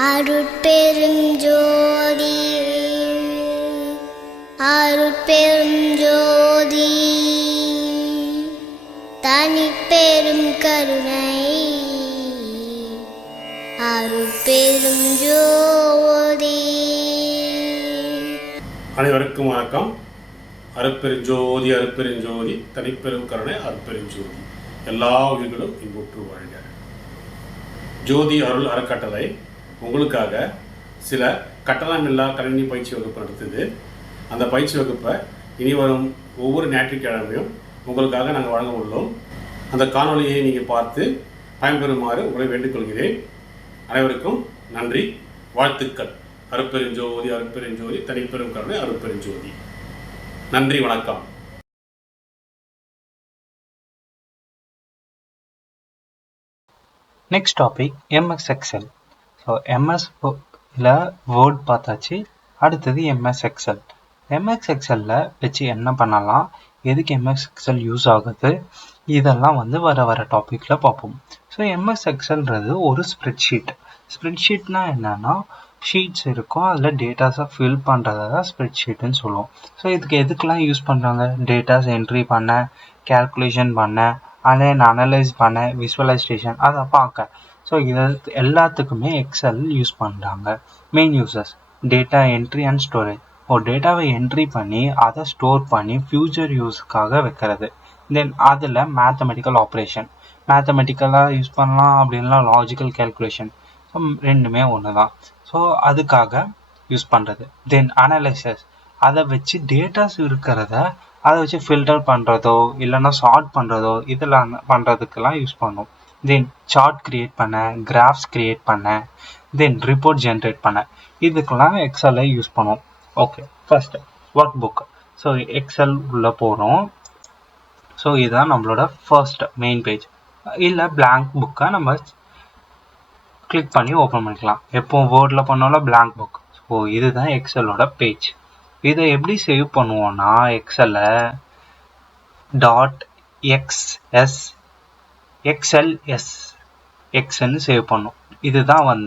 அருட்பெரும் ஜோதி அருட்பெரும் ஜோதி தனிப்பெரும் கருணை அருட்பெரும் ஜோதி. அனைவருக்கும் வணக்கம். அருட்பெருஞ்சோதி அருட்பெருஞ்சோதி தனிப்பெரும் கருணை அருட்பெருஞ்சோதி. எல்லா உயிர்களும் இன்புற்று வாழ்க. ஜோதி அருள் அறக்கட்டளை உங்களுக்காக சில கட்டணமில்லா கணினி பயிற்சி வகுப்பு நடத்துது. அந்த பயிற்சி வகுப்பை இனி வரும் ஒவ்வொரு ஞாயிற்றுக்கிழமையும் உங்களுக்காக நாங்கள் வழங்க உள்ளோம். அந்த காணொலியை நீங்கள் பார்த்து பயன்பெறுமாறு உங்களை வேண்டிக்கொள்கிறேன். அனைவருக்கும் நன்றி, வாழ்த்துக்கள். அருட்பெருஞ்சோதி அருட்பெருஞ்சோதி தனிப்பெரும் கருணை அருட்பெருஞ்சோதி. நன்றி, வணக்கம். Next topic MS Excel. So எம்எஸ்ல வேர்ட் பார்த்தாச்சு. அடுத்தது MS Excel. MS Excelல வச்சு என்ன பண்ணலாம், எதுக்கு MS Excel யூஸ் ஆகுது, இதெல்லாம் வர டாப்பிக்கில் பார்ப்போம். ஸோ MS Excelன்றது ஒரு ஸ்ப்ரெட்ஷீட். ஸ்ப்ரெட்ஷீட்னா என்னன்னா, ஷீட்ஸ் இருக்கும், அதில் டேட்டாஸை ஃபில் பண்ணுறதை தான் ஸ்ப்ரெட்ஷீட்டுன்னு சொல்லுவோம். ஸோ இதுக்கு எதுக்கெலாம் யூஸ் பண்ணுறாங்க, டேட்டாஸ் என்ட்ரி பண்ண, கேல்குலேஷன் பண்ண, அனலைஸ் பண்ண, விசுவலைசேஷன் அதை பார்க்க. ஸோ இது எல்லாத்துக்குமே எக்ஸல் யூஸ் பண்ணுறாங்க. Main users data entry and storage. ஒரு டேட்டாவை என்ட்ரி பண்ணி அதை ஸ்டோர் பண்ணி ஃபியூச்சர் யூஸுக்காக வைக்கிறது. தென் அதில் மேத்தமெட்டிக்கல் ஆப்ரேஷன், மேத்தமெட்டிக்கலாக யூஸ் பண்ணலாம், அப்படின்னா லாஜிக்கல் கேல்குலேஷன். ஸோ ரெண்டுமே ஒன்று தான். ஸோ அதுக்காக யூஸ் பண்ணுறது. தென் அனலைசஸ், அதை வச்சு டேட்டாஸ் இருக்கிறத அதை வச்சு ஃபில்டர் பண்ணுறதோ இல்லைன்னா சார்ட் பண்ணுறதோ இதெல்லாம் பண்ணுறதுக்கெல்லாம் யூஸ் பண்ணும். தென் சார்ட் க்ரியேட் பண்ண, கிராஃப்ஸ் க்ரியேட் பண்ண, தென் ரிப்போர்ட் ஜென்ரேட் பண்ண, இதுக்கெல்லாம் எக்ஸலை யூஸ் பண்ணுவோம். Okay, first workbook. So Excel உள்ளே போகிறோம். ஸோ இதுதான் நம்மளோட ஃபர்ஸ்ட் மெயின் பேஜ். இல்லை பிளாங்க் புக்கை நம்ம கிளிக் பண்ணி ஓப்பன் பண்ணிக்கலாம். எப்போ வேர்டில் பண்ணாலும் பிளாங்க் புக். ஸோ இதுதான் எக்ஸலோட பேஜ். இதை எப்படி சேவ் பண்ணுவோம்னா, எக்ஸலை .xls சேவ் பண்ணும். இதுதான்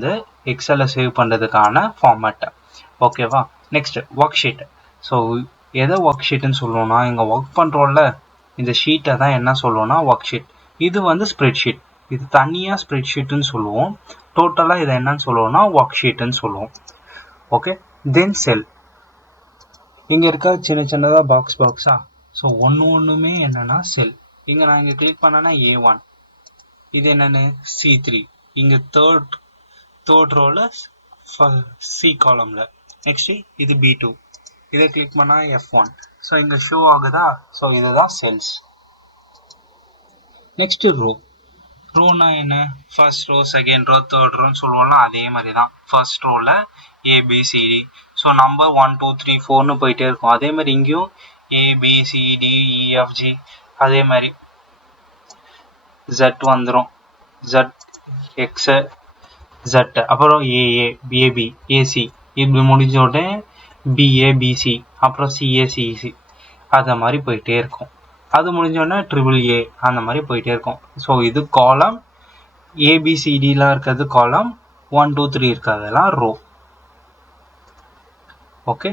எக்ஸலை சேவ் பண்ணுறதுக்கான ஃபார்மேட்டு. ஓகேவா. Next work sheet. ஸோ எதை ஒர்க் ஷீட்டுன்னு சொல்லுவோம்னா, இங்கே ஒர்க் பண்ணுறோம்ல இந்த ஷீட்டை தான் என்ன சொல்லுவோம்னா ஒர்க் ஷீட். இது ஸ்ப்ரெட் ஷீட். இது தனியாக ஸ்ப்ரெட் ஷீட்டுன்னு சொல்லுவோம். டோட்டலாக இதை என்னன்னு சொல்லுவோம்னா ஒர்க் ஷீட்டுன்னு சொல்லுவோம். ஓகே. தென் செல். இங்கே இருக்க சின்னதாக பாக்ஸா. ஸோ ஒன்றுமே என்னென்னா செல். நான் இங்கே கிளிக் பண்ணேன்னா A1, இது என்னென்னு C3, இங்கே தேர்ட் ரோவில் C காலமில். நெக்ஸ்ட்டு இது B2, இதை கிளிக் பண்ணால் F1. ஸோ இங்கே ஷோ ஆகுதா. ஸோ இதுதான் செல்ஸ். நெக்ஸ்ட்டு ரோனா என்ன, first row, second row, third ரோன்னு சொல்லுவோம்ல, அதே மாதிரி தான். ஃபர்ஸ்ட் ரோவில் ABCD. ஸோ நம்பர் 1 2 3 4ன்னு போயிட்டே இருக்கும். அதே மாதிரி இங்கேயும் ABCDEFG, அதே மாதிரி Z வந்துடும், ZX Z, அப்புறம் AB AC, இப்படி முடிஞ்ச உடனே BABC, அப்புறம் CACC, அதை மாதிரி போயிட்டே இருக்கும். அது முடிஞ்சோடனே AAA, அந்த மாதிரி போயிட்டே இருக்கும். ஸோ இது காலம். ABCDலாம் இருக்கிறது காலம், 1 2 3 இருக்கிறதெல்லாம் ரோ. ஓகே.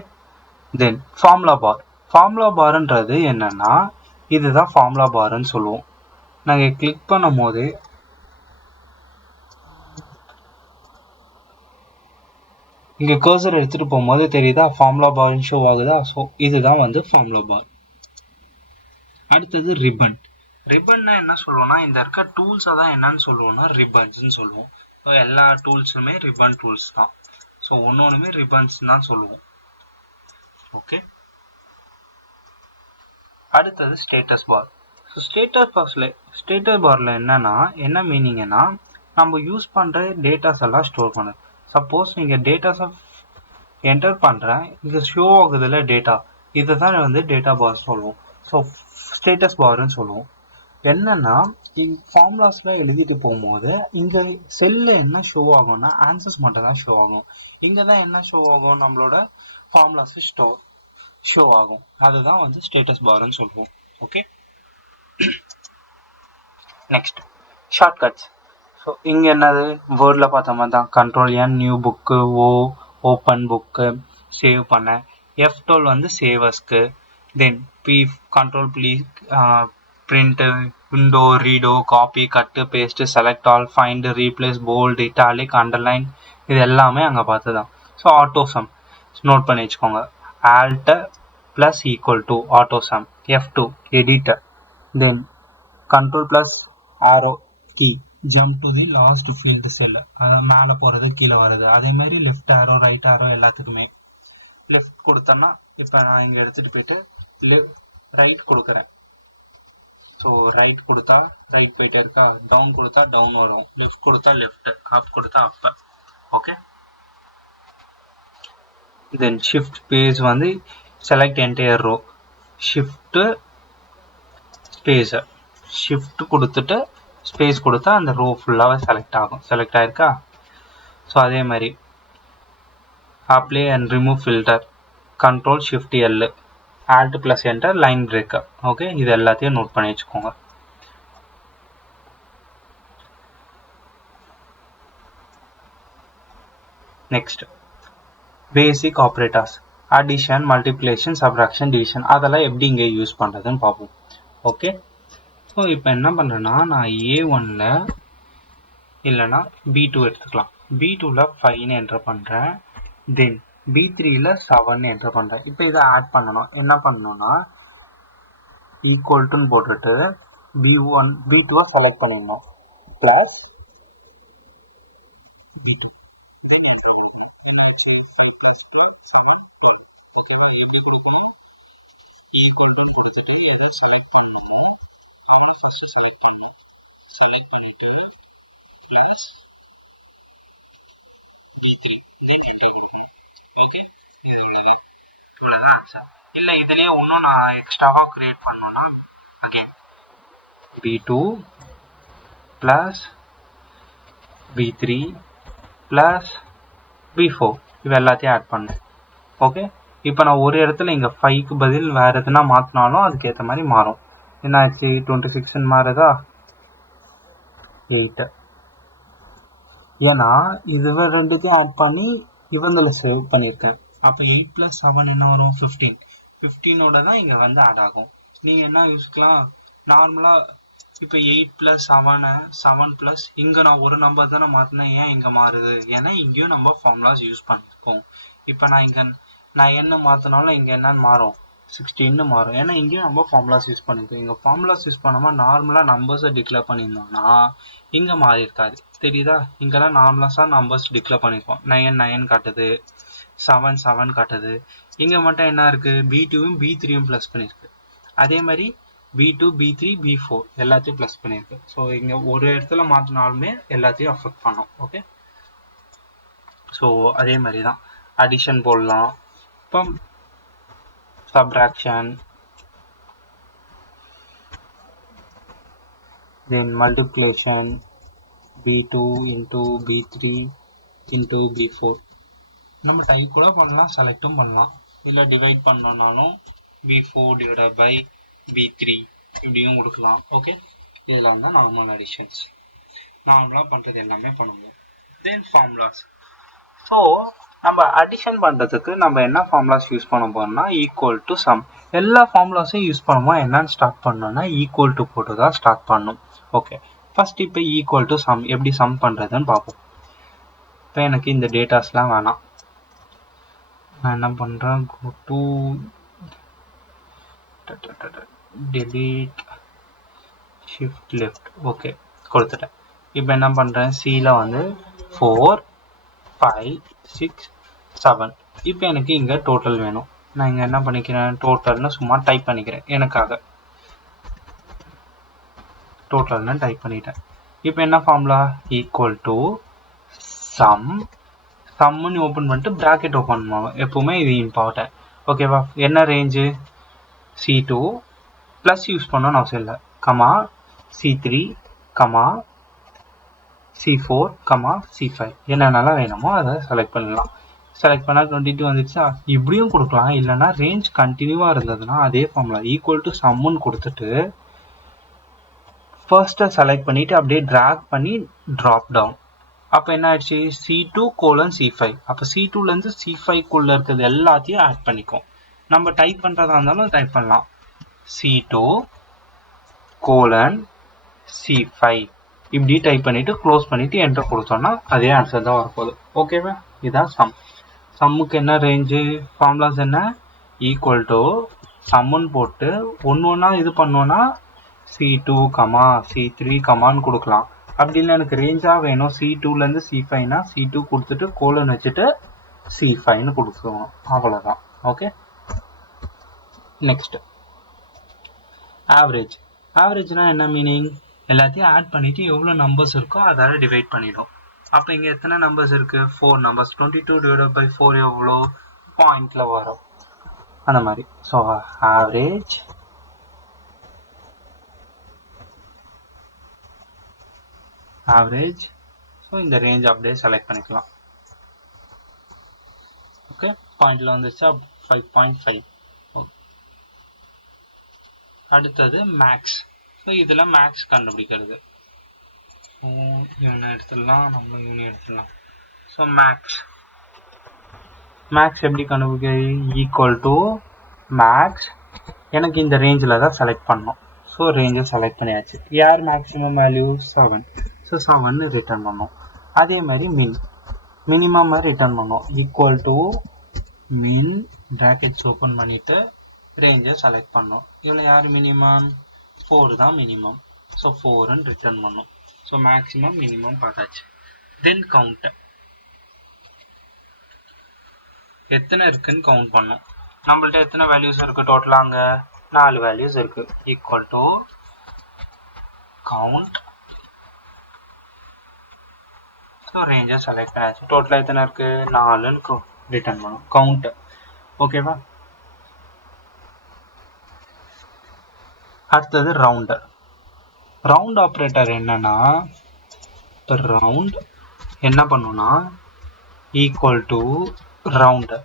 தென் ஃபார்முலா பார். ஃபார்முலா பார்ன்றது என்னன்னா, இதுதான் ஃபார்முலா பார்ன்னு சொல்லுவோம். நாங்கள் கிளிக் பண்ணும் போது இங்கே கர்சர் எடுத்துகிட்டு போகும்போது தெரியுதா, ஃபார்முலா பார்ன்னு ஷோ ஆகுதா. ஸோ இதுதான் ஃபார்முலா பார். அடுத்தது ரிப்பன். ரிப்பன்னா என்ன சொல்லுவோம்னா, இந்த இருக்க டூல்ஸை தான் என்னன்னு சொல்லுவோம்னா ரிப்பன்ஸ்ன்னு சொல்லுவோம். ஸோ எல்லா டூல்ஸுமே ரிப்பன் டூல்ஸ் தான். ஸோ ஒன்றுமே ரிப்பன்ஸ் தான் சொல்லுவோம். ஓகே. அடுத்தது ஸ்டேட்டஸ் பார். ஸோ ஸ்டேட்டஸ் பாரில் என்ன மீனிங்னா, நம்ம யூஸ் பண்ணுற டேட்டாஸ் எல்லாம் ஸ்டோர் பண்ணுது. சப்போஸ் நீங்கள் டேட்டாஸை என்டர் பண்ணுறேன், இது ஷோ ஆகுதுல டேட்டா, இதை தான் டேட்டா பார் சொல்லுவோம். ஸோ ஸ்டேட்டஸ் பார்ன்னு சொல்லுவோம். என்னன்னா, ஃபார்முலாஸ்லாம் எழுதிட்டு போகும்போது இங்கே செல்லில் என்ன ஷோ ஆகும்னா ஆன்சர்ஸ் மட்டும் தான் ஷோ ஆகும். இங்கே தான் என்ன ஷோ ஆகும், நம்மளோட ஃபார்முலாஸ் ஷோ ஆகும். அதுதான் ஸ்டேட்டஸ் பார்ன்னு சொல்லுவோம். ஓகே. Next shortcuts. ஸோ இங்கே என்னது வேர்டில் பார்த்த மாதிரி தான் control N new book open book save பண்ண F12 வந்து சேவர்ஸ்க்கு then P control plus print window redo copy cut paste select all find replace bold italic underline இது எல்லாமே அங்கே பார்த்து தான். ஸோ ஆட்டோ சம் நோட் பண்ணி வச்சுக்கோங்க. Alt plus equal to auto sum F2 editor then control plus arrow key jump to the last field cell, அதாவது மேலே போகிறது கீழே வருது. அதே மாதிரி லெஃப்ட் ஆரோ ரைட் ஆரோ எல்லாத்துக்குமே லெஃப்ட் கொடுத்தோன்னா இப்போ நான் இங்கே எடுத்துகிட்டு போயிட்டு ரைட் கொடுக்குறேன். ஸோ ரைட் கொடுத்தா ரைட் போயிட்டே இருக்கா, டவுன் கொடுத்தா டவுன் வரும், லெஃப்ட் கொடுத்தா லெஃப்ட், அப் கொடுத்தா அப். ஓகே தென் ஷிஃப்ட் பேஜ் வந்து செலக்ட் என்டையர் ரோ, ஷிஃப்ட்டு ஸ்பேஸை ஷிஃப்ட் கொடுத்துட்டு ஸ்பேஸ் கொடுத்தா அந்த ரோ ஃபுல்லாகவே செலக்ட் ஆகும். செலக்ட் ஆயிருக்கா. ஸோ அதே மாதிரி apply and remove filter control shift L alt plus enter line breaker. Okay இது எல்லாத்தையும் நோட் பண்ணி வச்சுக்கோங்க. Next basic operators addition multiplication subtraction division அதெல்லாம் எப்படி இங்கே யூஸ் பண்ணுறதுன்னு பார்ப்போம். ஓகே ஸோ இப்போ என்ன பண்ணுறேன்னா நான் A1ல் இல்லைனா B2 எடுத்துக்கலாம். B2ல் 5 என்ட்ரு பண்ணுறேன். தென் B3ல் 7 என்ட்ரு பண்ணுறேன். இப்போ இதை ஆட் பண்ணணும். என்ன பண்ணணும்னா ஈக்குவல்ட்டுன்னு போட்டுட்டு B2 செலக்ட் பண்ணிடணும் ப்ளஸ் இல்லை இதுலேயே ஒன்றும் நான் எக்ஸ்ட்ராவாக க்ரியேட் பண்ணோன்னா again B2 plus B3 plus B4 இது எல்லாத்தையும் ஆட் பண்ணேன். ஓகே இப்போ நான் ஒரு இடத்துல இங்கே 5க்கு பதில் வேறு எதுனா மாற்றினாலும் அதுக்கேற்ற மாதிரி மாறும். என்ன ஆச்சு 26 மாறுதா 8. ஏன்னா இது ரெண்டுத்தையும் ஆட் பண்ணி இவங்களை சேவ் பண்ணியிருக்கேன். அப்போ 8 + 7 என்ன வரும் 15. 15ஓட தான் இங்கே வந்து ஆட் ஆகும். நீங்கள் என்ன யூஸ்க்கலாம் நார்மலாக இப்போ 8 + 7 ப்ளஸ் இங்கே நான் ஒரு நம்பர் தானே மாற்றினேன். ஏன் இங்கே மாறுது? ஏன்னா இங்கேயும் நம்ம ஃபார்முலாஸ் யூஸ் பண்ணியிருக்கோம். இப்போ நான் என்ன மாற்றினாலும் இங்கே என்னன்னு மாறும் 16ன்னு மாறும். ஏன்னா இங்கேயும் நம்ம ஃபார்முலாஸ் யூஸ் பண்ணியிருக்கோம். இங்கே ஃபார்முலாஸ் யூஸ் பண்ணாமல் நார்மலாக நம்பர்ஸை டிக்ளேர் பண்ணியிருந்தோம்னா இங்கே மாறி இருக்காது. தெரியுதா? இங்கெல்லாம் நார்மலாக நம்பர்ஸ் டிக்ளேர் பண்ணியிருக்கோம். 9 9 காட்டுது, 7 7 காட்டுது. இங்கே மட்டும் என்ன இருக்குது B2வும் B3யும் ப்ளஸ் பண்ணியிருக்கு. அதே மாதிரி B2 B3 B4 எல்லாத்தையும் ப்ளஸ் பண்ணியிருக்கு. ஸோ இங்கே ஒரு இடத்துல மாற்றினாலுமே எல்லாத்தையும் அஃபெக்ட் பண்ணும். ஓகே ஸோ அதே மாதிரி தான் அடிஷன் போடலாம். இப்போ சப்ராக்ஷன் தென் multiplication B2 into B3 into B4 நம்ம டைப் கூட பண்ணலாம், செலக்டும் பண்ணலாம். இல்லை divide பண்ணனாலும் B4 divided by B3 இப்படியும் கொடுக்கலாம். ஓகே இதெல்லாம் தான் நார்மல் அடிஷன்ஸ். நார்மலாக பண்ணுறது எல்லாமே பண்ணுவோம். தென் ஃபார்முலாஸ். ஸோ நம்ம அடிஷன் பண்ணுறதுக்கு நம்ம என்ன ஃபார்முலாஸ் யூஸ் பண்ண போகிறோம்னா ஈக்குவல் டு சம். எல்லா ஃபார்முலாஸையும் யூஸ் பண்ணும்போது என்னன்னு ஸ்டார்ட் பண்ணோம்னா ஈக்குவல் டு போட்டு தான் ஸ்டார்ட் பண்ணணும். ஓகே ஃபர்ஸ்ட் இப்போ ஈக்குவல் டு சம் எப்படி சம் பண்ணுறதுன்னு பார்ப்போம். இப்போ எனக்கு இந்த டேட்டாஸ்லாம் வேணாம். நான் என்ன பண்ணுறேன் go to delete shift left. Okay கொடுத்துட்டேன். இப்போ என்ன பண்ணுறேன் Cயில் வந்து 4 5 6 7. இப்போ எனக்கு இங்கே டோட்டல் வேணும். நான் இங்கே என்ன பண்ணிக்கிறேன் டோட்டல்னு சும்மா டைப் பண்ணிக்கிறேன். எனக்காக டோட்டல்னு டைப் பண்ணிட்டேன். இப்போ என்ன ஃபார்முலா ஈக்குவல் டு சம். சம்முன்னு ஓப்பன் பண்ணிட்டு ப்ராக்கெட் ஓப்பன் பண்ணுவோம். எப்பவுமே இது இம்பார்ட்டன்ட். ஓகேவா? என்ன ரேஞ்சு C2 ப்ளஸ் யூஸ் பண்ணணும்னு அவசியம் இல்லை. Comma C3 comma C4 comma C5 என்னென்னலாம் வேணுமோ அதை செலக்ட் பண்ணலாம். செலக்ட் பண்ணால் 22 வந்துடுச்சா? இப்படியும் கொடுக்கலாம். இல்லைனா ரேஞ்ச் கண்டினியூவாக இருந்ததுன்னா அதே ஃபார்முலா ஈக்குவல் டு சம்முன்னு கொடுத்துட்டு ஃபர்ஸ்ட்டை செலக்ட் பண்ணிவிட்டு அப்படியே ட்ராக் பண்ணி ட்ராப் டவுன். அப்போ என்ன ஆயிடுச்சு, C2:C5. அப்போ C2லேருந்து C5குள்ளே இருக்கிறது எல்லாத்தையும் ஆட் பண்ணிக்கும். நம்ம டைப் பண்ணுறதா இருந்தாலும் டைப் பண்ணலாம், C2:C5 இப்படி டைப் பண்ணிவிட்டு க்ளோஸ் பண்ணிவிட்டு என்டர் கொடுத்தோன்னா அதே ஆன்சர் தான் வரப்போகுது. ஓகேவா? இதுதான் சம். சம்முக்கு என்ன ரேஞ்சு, ஃபார்முலாஸ் என்ன, ஈக்குவல் டு சம்முன்னு போட்டு ஒன்று ஒன்றா இது பண்ணோன்னா C2, C3, கொடுக்கலாம். அப்படி இல்லை எனக்கு ரேஞ்சாக வேணும், C2லேருந்து C5னா C2 கொடுத்துட்டு கோலன் வச்சுட்டு C5ன்னு கொடுத்துருவோம். அவ்வளோதான். Okay, next average. ஆவரேஜ்னா என்ன மீனிங், எல்லாத்தையும் ஆட் பண்ணிவிட்டு எவ்வளோ நம்பர்ஸ் இருக்கோ அதால் டிவைட் பண்ணிடும். அப்போ இங்கே எத்தனை நம்பர்ஸ் இருக்குது, 4 நம்பர்ஸ். 22/4 எவ்வளோ, பாயிண்டில் வரும் அந்த மாதிரி. ஸோ ஆவரேஜ் ஸோ இந்த ரேஞ்ச் அப்படியே செலக்ட் பண்ணிக்கலாம். ஓகே, பாயிண்டில் வந்துச்சா 5.5. அடுத்தது மேக்ஸ். ஸோ இதில் மேக்ஸ் கண்டுபிடிக்கிறது. இவனை எடுத்துடலாம், நம்மளும் இவனை எடுத்துடலாம். ஸோ மேக்ஸ் எப்படி கண்டுபிடிக்கிறது, ஈக்குவல் டு மேக்ஸ். எனக்கு இந்த ரேஞ்சில் தான் செலக்ட் பண்ணோம். ஸோ ரேஞ்சை செலக்ட் பண்ணியாச்சு. யார் மேக்ஸிமம் வேல்யூ 7. ஸோ 7 ரிட்டர்ன் பண்ணோம். அதே மாதிரி மினிமம் ரிட்டர்ன் பண்ணோம், ஈக்குவல் டு மின் ப்ராக்கெட்ஸ் ஓப்பன் பண்ணிவிட்டு ரேஞ்சை செலக்ட் பண்ணோம். இதில் யார் மினிமம், 4 தான் மினிமம். ஸோ 4ன்னு ரிட்டர்ன் பண்ணோம். ஸோ மேக்ஸிமம் மினிமம் பார்த்தாச்சு. தென் கவுண்ட், எத்தனை இருக்குன்னு கவுண்ட் பண்ணோம். நம்மள்ட்ட எத்தனை வேல்யூஸ் இருக்குது டோட்டலாக, அங்கே 4 வேல்யூஸ் இருக்குது. Equal to count. ஸோ ரேஞ்சை செலக்ட் பண்ணியாச்சு. டோட்டலாக எத்தனை இருக்குது, 4ன்னு ரிட்டர்ன் பண்ணோம். கவுண்ட். ஓகேவா? அடுத்தது ரவுண்டு. ரவுண்ட் ஆப்ரேட்டர் என்னன்னா, இப்போ ரவுண்ட் என்ன பண்ணுன்னா, ஈக்குவல் டு ரவுண்டு.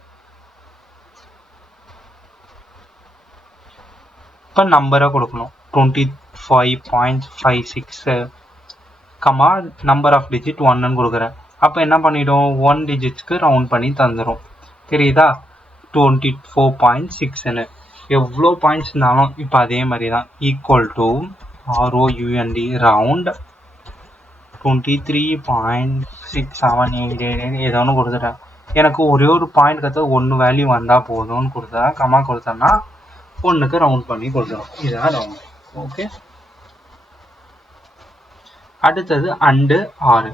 இப்போ நம்பரை கொடுக்கணும், 25.56, நம்பர் ஆஃப் டிஜிட் 1ன்னு கொடுக்குறேன். அப்போ என்ன பண்ணிடும், 1 டிஜிட்ஸ்க்கு ரவுண்ட் பண்ணி தந்துடும். தெரியுதா, 24.6ன்னு. எவ்வளோ பாயிண்ட்ஸ் இருந்தாலும் இப்போ அதே மாதிரி தான், ஈக்குவல் டு ROUND ரவுண்ட் 23.6788 ஏதோ ஒன்று கொடுத்துட்டேன். எனக்கு ஒரே ஒரு பாயிண்ட் கற்று 1 வேல்யூ வந்தால் போதும்னு கொடுத்தா, கொடுத்தோன்னா 1க்கு ரவுண்ட் பண்ணி கொடுத்துரும். இதுதான் ரவுண்ட். ஓகே, அடுத்தது அண்டு ஆறு.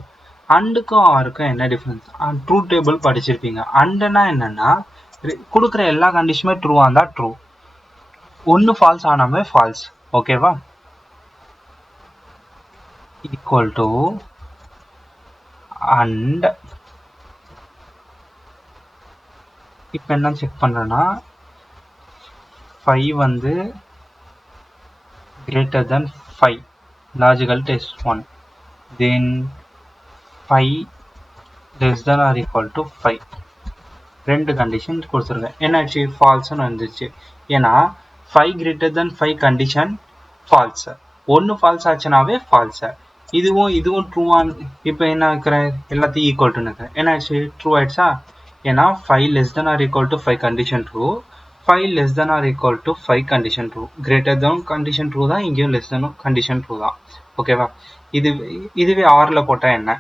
அண்டுக்கும் ஆருக்கும் என்ன டிஃப்ரென்ஸ், ட்ரூத் டேபிள் படிச்சிருப்பீங்க. அண்டுனா என்னன்னா, கொடுக்குற எல்லா கண்டிஷனுமே ட்ரூவாக இருந்தால் ட்ரூ, ஒன்று ஃபால்ஸ் ஆனாமே ஃபால்ஸ். ஓகேவா? Equal to and. இப்போ என்ன செக் பண்ணுறேன்னா, 5 வந்து greater than 5, logical test 1. Then 5 less than or equal to 5. 2 condition கொடுத்துருக்கேன். என்னாச்சு, ஃபால்ஸ்ன்னு வந்துச்சு. ஏன்னா 5 greater than 5 condition false, 1 false ஆச்சுனாவே ஃபால்ஸ். இதுவும் ட்ரூவான். இப்போ என்ன இருக்கிறேன், எல்லாத்தையும் ஈக்குவல் டு இருக்கிறேன். என்னாச்சு, ட்ரூ ஆயிடுச்சா. ஏன்னா 5 less than or equal to 5 condition true, 5 less than or equal to 5 condition true, greater than condition true தான், இங்கேயும் லெஸ் தென் கண்டிஷன் ட்ரூ தான். ஓகேவா? இதுவே ஆரில் போட்டால் என்ன,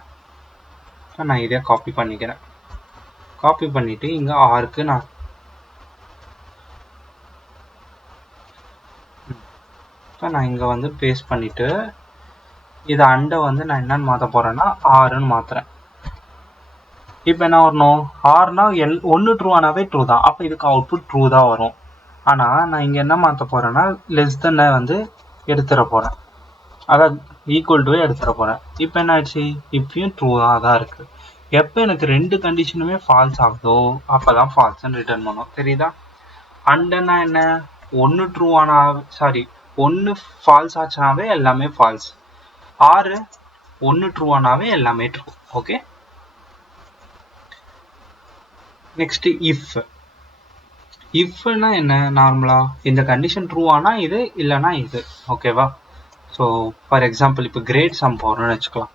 நான் இதே காப்பி பண்ணிக்கிறேன். காப்பி பண்ணிவிட்டு இங்கே ஆருக்கு நான் இங்கே வந்து பேஸ்ட் பண்ணிவிட்டு இது அண்டை வந்து நான் என்னன்னு மாற்ற போகிறேன்னா ஆறுன்னு மாற்றுறேன். இப்போ என்ன வரணும், ஆறுனா ஒன்று ட்ரூ ஆனாவே ட்ரூ தான். அப்போ இதுக்கு அவுட்புட் ட்ரூ தான் வரும். ஆனால் நான் இங்கே என்ன மாற்ற போகிறேன்னா லெஸ் தென்னை வந்து எடுத்துட போகிறேன், அதாவது ஈக்குவல் டுவே எடுத்துட போகிறேன். இப்போ என்ன ஆயிடுச்சு, இப்பயும் ட்ரூவாக தான் இருக்குது. எப்போ எனக்கு 2 கண்டிஷனுமே ஃபால்ஸ் ஆகுதோ அப்போ தான் ஃபால்ஸ்ன்னு ரிட்டர்ன் பண்ணும். தெரியுதா? அண்டன்னா என்ன, ஒன்று ட்ரூ ஆனா ஒன்று ஃபால்ஸ் ஆச்சுனாவே எல்லாமே ஃபால்ஸ், 6 ஒன்று ட்ரூ ஆனாவே எல்லாமே ட்ரூ. ஓகே, நெக்ஸ்ட் இஃப்னா என்ன, நார்மலா இந்த கண்டிஷன் ட்ரூ ஆனா இது, இல்லைனா இது. ஓகேவா? ஸோ ஃபார் எக்ஸாம்பிள் இப்போ கிரேட் சம் போடுறோன்னு வச்சுக்கலாம்.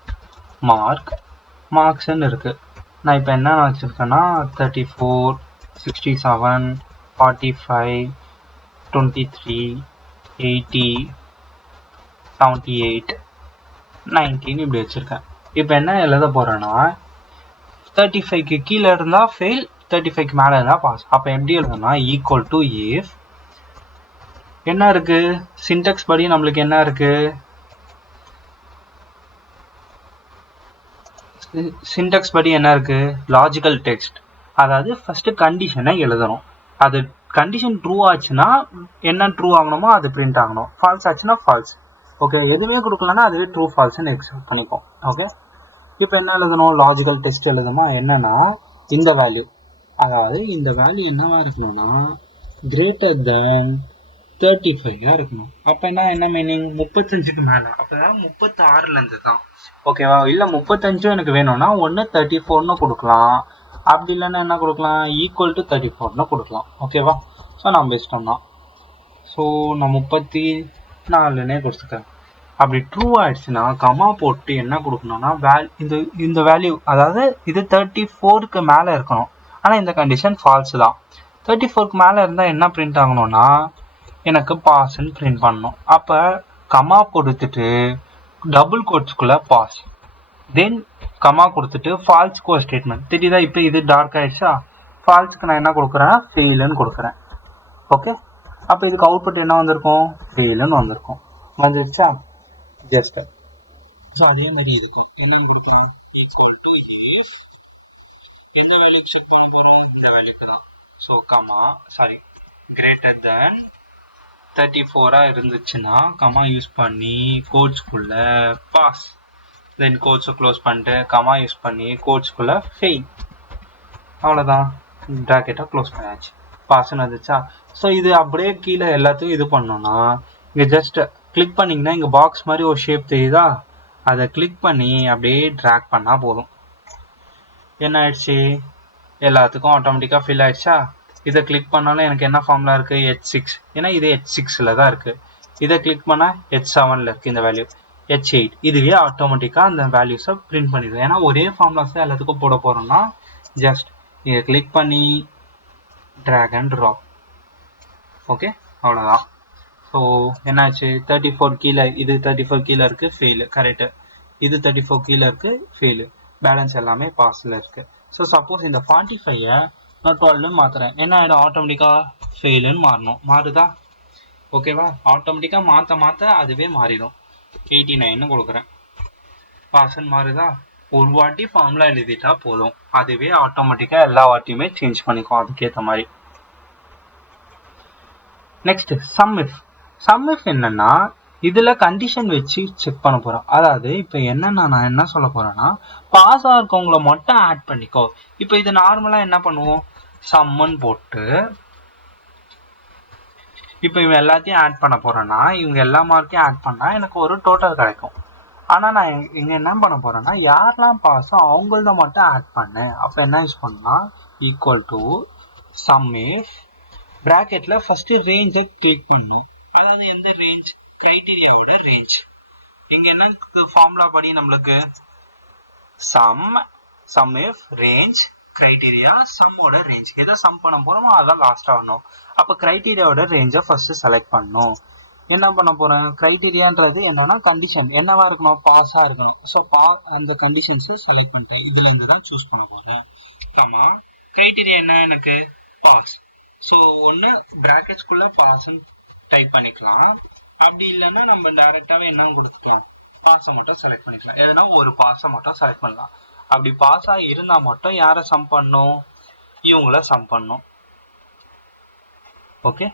மார்க்ஸ்ன்னு இருக்குது. நான் இப்போ என்ன வச்சுருக்கேன்னா 34, 67, 45, 23, 80, 78, 19 இப்படி வச்சுருக்கேன். இப்போ என்ன எழுத போகிறேன்னா 35க்கு கீழே இருந்தால் ஃபெயில், 35க்கு மேலே இருந்தால் பாஸ். அப்போ எப்படி எழுதுனா ஈக்குவல் டு இஃப் என்ன இருக்குது சின்டெக்ஸ் படி நம்மளுக்கு என்ன இருக்குது, சின்டெக்ஸ் படி என்ன இருக்குது லாஜிக்கல் டெக்ஸ்ட். அதாவது ஃபஸ்ட்டு கண்டிஷனை எழுதணும். அது கண்டிஷன் ட்ரூ ஆச்சுன்னா என்ன ட்ரூ ஆகணுமோ அது பிரிண்ட் ஆகணும், ஃபால்ஸ் ஆச்சுன்னா ஃபால்ஸ். ஓகே, எதுவுமே கொடுக்கலன்னா அதுவே ட்ரூ ஃபால்ஸ்ன்னு எக்ஸ்பெக்ட் பண்ணிக்கும். ஓகே, இப்போ என்ன எழுதணும் லாஜிக்கல் டெஸ்ட் எழுதணுமா என்னன்னா இந்த வேல்யூ, அதாவது இந்த வேல்யூ என்னவா இருக்கணும்னா கிரேட்டர் தென் 35 இருக்கணும். அப்போ என்ன மீனிங் 35க்கு மேலே, அப்போதான் 36லேருந்து தான். ஓகேவா, இல்லை 35 எனக்கு வேணும்னா ஒன்று 34ன்னு கொடுக்கலாம், அப்படி இல்லைன்னா என்ன கொடுக்கலாம் ஈக்குவல் டு 34ன்னு கொடுக்கலாம். ஓகேவா, ஸோ நான் பெஸ்ட்டோம் தான். ஸோ நான் 34ன்னே கொடுத்துருக்கேன். அப்படி ட்ரூ ஆயிடுச்சுன்னா கமா போட்டு என்ன கொடுக்கணும்னா இந்த வேல்யூ, அதாவது இது 34க்கு மேலே இருக்கணும். ஆனால் இந்த கண்டிஷன் ஃபால்ஸ் தான். 34க்கு மேலே இருந்தால் என்ன பிரிண்ட் ஆகணும்னா எனக்கு பாஸ்ன்னு பிரிண்ட் பண்ணணும். அப்போ கமா கொடுத்துட்டு டபுள் கோட்ஸ்குள்ளே பாஸ், தென் கமா கொடுத்துட்டு ஃபால்ஸ்க்கு ஒரு ஸ்டேட்மெண்ட். தெரியுதா, இப்போ இது டார்க் ஆயிடுச்சா, ஃபால்ஸ்க்கு நான் என்ன கொடுக்குறேன்னா ஃபெயிலுன்னு கொடுக்குறேன். ஓகே, அப்போ இதுக்கு அவுட்புட் என்ன வந்திருக்கும் ஃபெயிலுன்னு வந்திருக்கும். வந்துருச்சா ஜஸ்ட். ஸோ அதே மாதிரி இருக்கும் என்னன்னு கொடுக்கலாம் ஈக்குவல் டு இஃப் எந்த வேல்யூக்கு செக் பண்ண போகிறோம் இந்த வேல்யூக்கு தான். ஸோ கமா கிரேட்டர் தென் 34 இருந்துச்சுன்னா கமா யூஸ் பண்ணி கோட்ஸ்குள்ள பாஸ், தென் கோட்ஸை க்ளோஸ் பண்ணிட்டு கமா யூஸ் பண்ணி கோட்ஸ்குள்ள ஃபெயில். அவ்வளோதான், ப்ராக்கெட்டை க்ளோஸ் பண்ணியாச்சு, பாஸ்ன்னு வந்துச்சா. ஸோ இது அப்படியே கீழே எல்லாத்தையும் இது பண்ணோன்னா இங்கே ஜஸ்ட் கிளிக் பண்ணிங்கன்னா இங்கே பாக்ஸ் மாதிரி ஒரு ஷேப் தெரியுதா, அதை கிளிக் பண்ணி அப்படியே ட்ராக் பண்ணால் போதும். என்ன ஆயிடுச்சு எல்லாத்துக்கும் ஆட்டோமேட்டிக்காக ஃபில் ஆயிடுச்சா. இதை கிளிக் பண்ணாலும் எனக்கு என்ன ஃபார்முலா இருக்குது H6, ஏன்னா இது H6ல் தான் இருக்குது. இதை கிளிக் பண்ணால் H7ல் இருக்குது இந்த வேல்யூ, H8. இதுவே ஆட்டோமேட்டிக்காக அந்த வேல்யூஸை பிரிண்ட் பண்ணிடுது. ஏன்னா ஒரே ஃபார்முலாஸ் தான் எல்லாத்துக்கும் போட போகிறோம்னா ஜஸ்ட் இதை கிளிக் பண்ணி ட்ராக் அண்ட் ட்ராப். ஓகே, அவ்வளோதான். ஸோ என்னாச்சு 34 கீழே, இது 34 கீழே இருக்குது ஃபெயிலு, கரெக்டு. இது 34 கீழே இருக்குது ஃபெயிலு, பேலன்ஸ் எல்லாமே பாஸில் இருக்குது. ஸோ சப்போஸ் இந்த 45ஐ நான் 12ன்னு மாற்றுறேன், என்ன ஆகிடும் ஆட்டோமேட்டிக்காக ஃபெயிலுன்னு மாறணும். மாறுதா, ஓகேவா, ஆட்டோமேட்டிக்காக மாற்ற அதுவே மாறிடும். 89ன்னு கொடுக்குறேன், பாஸ்ன்னு மாறுதா. ஒரு வாட்டி ஃபார்முலா எழுதிட்டா போதும், அதுவே ஆட்டோமேட்டிக்காக எல்லா வாட்டியுமே சேஞ்ச் பண்ணிக்கும் அதுக்கேற்ற மாதிரி. நெக்ஸ்ட் சம் இஃப் என்னன்னா இதுல கண்டிஷன் வச்சு செக் பண்ண போறோம். அதாவது இப்ப என்னன்னா நான் என்ன சொல்ல போறேன்னா பாஸ் ஆகிறவங்கள மட்டும் ஆட் பண்ணிக்கோ. இப்ப இது நார்மலா என்ன பண்ணுவோம் சம்மன் போட்டு இப்ப இவங்க எல்லாத்தையும் ஆட் பண்ண போறேன்னா இவங்க எல்லா மார்க்கையும் ஆட் பண்ணா எனக்கு ஒரு டோட்டல் கிடைக்கும். ஆனா நான் இங்க என்ன பண்ண போறேன்னா யாரெல்லாம் பாஸோ அவங்களத மட்டும் ஆட் பண்ணு. அப்ப என்ன யூஸ் பண்ணா ஈக்குவல் டு சம் இஃப் பிராக்கெட்ல ஃபர்ஸ்ட் ரேஞ்சை கிளிக் பண்ணும். அதாவது எந்த ரேஞ்ச் கிரைட்டீரியாவோட ரேஞ்ச். இங்க என்ன ஃபார்முலா படி நம்மளுக்கு சம் இஃப் ரேஞ்ச் கிரைட்டீரியா சம்மோட ரேஞ்ச். எதை சம் பண்ண போறோமோ அதான் லாஸ்டா வரணும். அப்ப கிரைட்டீரியாவோட ரேஞ்சை ஃபர்ஸ்ட் செலக்ட் பண்ணணும். என்ன பண்ண போறேன் கிரைட்டீரியான்றது என்னன்னா கண்டிஷன் என்னவா இருக்கணும் பாஸா இருக்கணும். ஸோ அந்த கண்டிஷன்ஸ் செலக்ட் பண்ணிட்டேன். இதுல இருந்து தான் சூஸ் பண்ண போறேன். கமா கிரைட்டீரியா என்ன எனக்கு பாஸ். ஸோ ஒன்று பிராக்கெட்ஸ்குள்ள பாஸ்ன்னு டைப் பண்ணிக்கலாம். அப்படி இல்லைன்னா நம்ம டைரக்டாவே என்ன கொடுத்துக்கலாம் பாஸை மட்டும் செலக்ட் பண்ணிக்கலாம். எதுனா ஒரு பாஸை மட்டும் செலக்ட் பண்ணலாம். அப்படி பாஸா இருந்தா மட்டும் யாரை சம் பண்ணும் இவங்கள சம் பண்ணும். Okay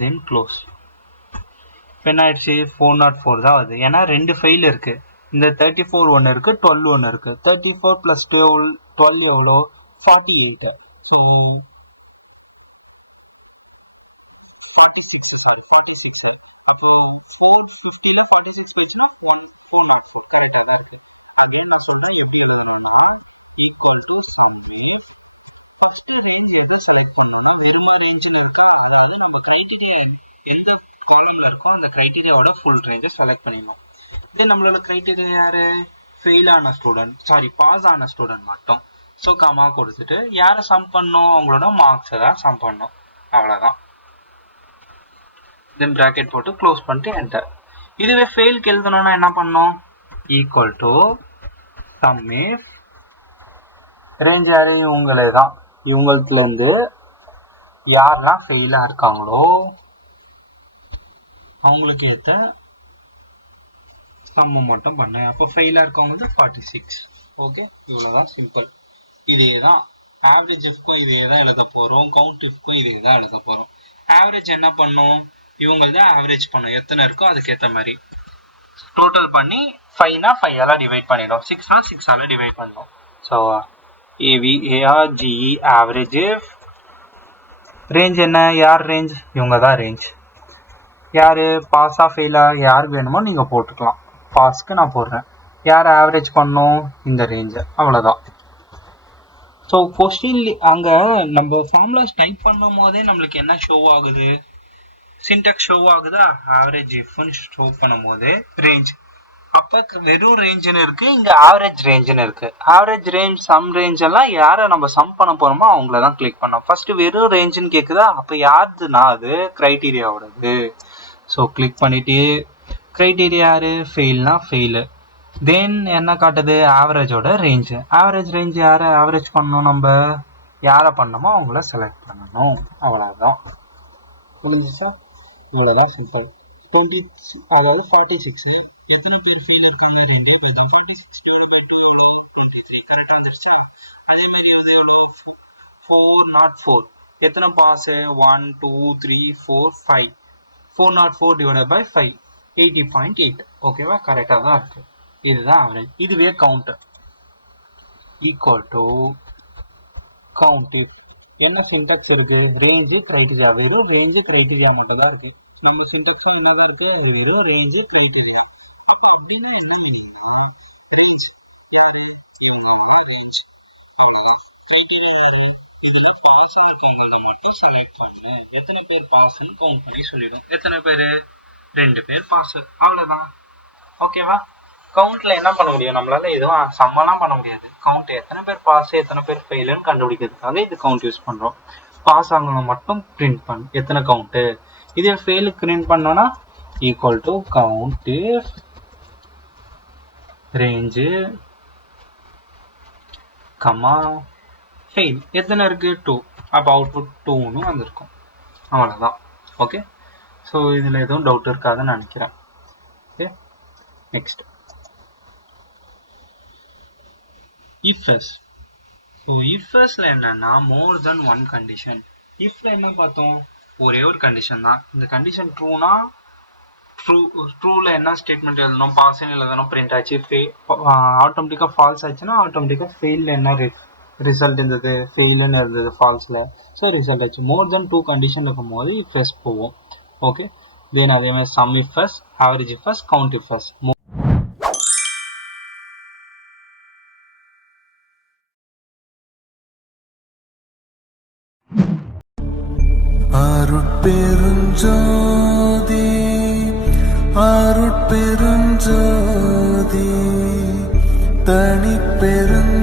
then close. என்ன ஆயிடுச்சு 404 தான் வருது. ஏன்னா ரெண்டு ஃபைல் இருக்கு. இந்த 34 ஒன்று இருக்கு 12 ஒன்று இருக்கு. 34 + 12 எவ்வளோ 48. ஸோ 46 அப்புறம் 450 46 போச்சுன்னா 404. அதே நான் சொல்றேன் எப்படி எழுதணும்னா equal to sum first range எதை செலக்ட் பண்ணணும்னா வெறுமா ரேஞ்சுன்னு அர்த்தம். அதாவது நம்ம கிரைட்டீரியா எந்த காலம்ல இருக்கோ அந்த கிரைட்டீரியாவோட ஃபுல் ரேஞ்சை செலக்ட் பண்ணிடணும். இதே நம்மளோட கிரைட்டீரியா யாரு, ஃபெயில் ஆன ஸ்டூடெண்ட், சாரி பாஸ் ஆன ஸ்டூடெண்ட் மட்டும். ஸோ கமா கொடுத்துட்டு யாரை சம் பண்ணோம், அவங்களோட மார்க்ஸை தான் சம் பண்ணோம், அவ்வளோதான். தென் ப்ராக்கெட் போட்டு க்ளோஸ் பண்ணிட்டு என்டர். இதுவே ஃபெயிலுக்கு எழுதணும்னா என்ன பண்ணோம், equal to sum if range யாரு, இவங்களே தான், இவங்கள்துலேருந்து யாரெல்லாம் ஃபெயிலாக இருக்காங்களோ அவங்களுக்கு ஏற்ற சம்ம மட்டும் பண்ணேன். அப்போ ஃபெயிலாக இருக்கவங்க 46. ஓகே, இவ்வளோதான் சிம்பிள். இதே தான் ஆவரேஜ் எஃப்க்கும் இதே தான் எழுத போகிறோம், கவுண்ட் எஃப்க்கும் இதே தான் எழுத போகிறோம். ஆவரேஜ் என்ன பண்ணும், இவங்கள்தான் ஆவரேஜ் பண்ணும், எத்தனை இருக்கோ அதுக்கேற்ற மாதிரி டோட்டல் பண்ணி 5னா 5ஆல் டிவைட் பண்ணிடும், 6னா 6ஆல் டிவைட் பண்ணணும். So AVARGE average F. Range என்ன, யார் ரேஞ்ச், இவங்க தான் ரேஞ்ச். யார் பாஸா ஃபெயிலா யாருக்கு வேணுமோ நீங்கள் போட்டுக்கலாம். பாஸ்க்கு நான் போடுறேன். யார் ஆவரேஜ் பண்ணோம், இந்த ரேஞ்சை, அவ்வளோதான். ஸோ கொஸ்டின் அங்கே நம்ம ஃபார்முலாஸ் டைப் பண்ணும் போதே நம்மளுக்கு என்ன ஷோ ஆகுது, சின்டாக்ஸ் ஷோ ஆகுதா, ஆவரேஜ் எஃப்னு ஷோ பண்ணும் போது ரேஞ்ச். அப்போ வெறும் ரேஞ்சுன்னு இருக்கு, இங்கே ஆவரேஜ் ரேஞ்சுன்னு இருக்கு. ஆவரேஜ் ரேஞ்ச், சம் ரேஞ்ச் எல்லாம் யாரை நம்ம சம் பண்ண போறோமோ அவங்கள தான் கிளிக் பண்ணோம். ஃபர்ஸ்ட் வெறும் ரேஞ்சுன்னு கேட்குதா, அப்போ யாருதுன்னா அது கிரைட்டீரியாவோடது. ஸோ கிளிக் பண்ணிட்டு கிரைட்டீரியா யாரு, ஃபெயில்னா ஃபெயிலு. தென் என்ன காட்டுது, ஆவரேஜோட ரேஞ்சு. ஆவரேஜ் ரேஞ்ச் யாரை ஆவரேஜ் பண்ணணும், நம்ம யாரை பண்ணணுமோ அவங்கள செலக்ட் பண்ணணும், அவ்வளோதான். முடிஞ்சிச்சா, இவ்வளோதான் சிம்பிள். 20, அதாவது 46. எத்தனை பேர் ஃபெயில் இருக்காங்க, 2 பேர். 46 23 கரெக்டாக வந்துருச்சா. அதே மாதிரி வந்து எவ்வளோ, 404. எத்தனை பாஸ், 1 2 3 4 5. 404 divided by 5, 80.8. ஓகேவா, கரெக்டாக தான் இருக்கு. இதுதான் ஆவரேஜ். இதுவே கவுண்ட் ஈக்குவல் டு கவுண்ட். என்ன சின்டாக்ஸ் இருக்கு, ரேஞ்சு கிரைட்டீரியா. வெறும் ரேஞ்சு கிரைட்டீரியா மட்டும் தான் இருக்கு. நம்ம சின்டாக்ஸா என்னதான் இருக்கு, வெறும் ரேஞ்சு கிரைட்டீரியா. அப்ப அப்படின்னு என்ன மீனிங், ரேஞ்ச் யாரு, இதுல பாஸா இருக்கவங்க மட்டும் செலக்ட் பண்ண, எத்தனை பேர் பாஸ்ன்னு கவுண்ட் பண்ணி சொல்லிடும். எத்தனை பேர், 2 பேர் பாஸ், அவ்வளவுதான். ஓகேவா. கவுண்ட்ல என்ன பண்ண முடியும், நம்மளால எதுவும் சம்மெல்லாம் பண்ண முடியாது. கவுண்ட் எத்தனை பேர் பாஸ் எத்தனை பேர் ஃபெயிலுன்னு கண்டுபிடிக்கிறதுக்காக இது கவுண்ட் யூஸ் பண்றோம். பாஸ் ஆகணும் மட்டும் பிரிண்ட் பண்ணு, எத்தனை கவுண்ட். இதே ஃபெயிலுக்கு பிரிண்ட் பண்ணோம்னா equal to count range comma fail. எத்தனை இருக்கு, 2. அப்போ அவுட்புட் 2ன்னு வந்திருக்கும், அவ்வளோதான். ஓகே, ஸோ இதில் எதுவும் டவுட் இருக்காதுன்னு நினைக்கிறேன். Okay, next if-else. ஸோ if-elseல என்னன்னா மோர் தென் 1 கண்டிஷன். இஃப்ல என்ன பார்த்தோம், ஒரே ஒரு கண்டிஷன் தான். இந்த கண்டிஷன் ட்ரூனா ட்ரூல என்ன ஸ்டேட்மெண்ட் எழுதணும், பாஸ்ன்னு எழுதணும், பிரிண்ட் ஆச்சு. ஆட்டோமேட்டிக்காக ஃபால்ஸ் ஆச்சுன்னா ஆட்டோமேட்டிக்காக ஃபெயிலில் என்ன ரிசல்ட் இருந்தது, ஃபெயிலுன்னு இருந்தது ஃபால்ஸில். ஸோ ரிசல்ட் ஆச்சு. மோர் தென் 2 கண்டிஷன் இருக்கும் போது if-else போவோம். ஓகே, தென் அதே மாதிரி some if-else, average if-else, count if-else. அருட்பெருஞ்சோதி அருட்பெருஞ்சோதி தனிப்பெருஞ்சோதி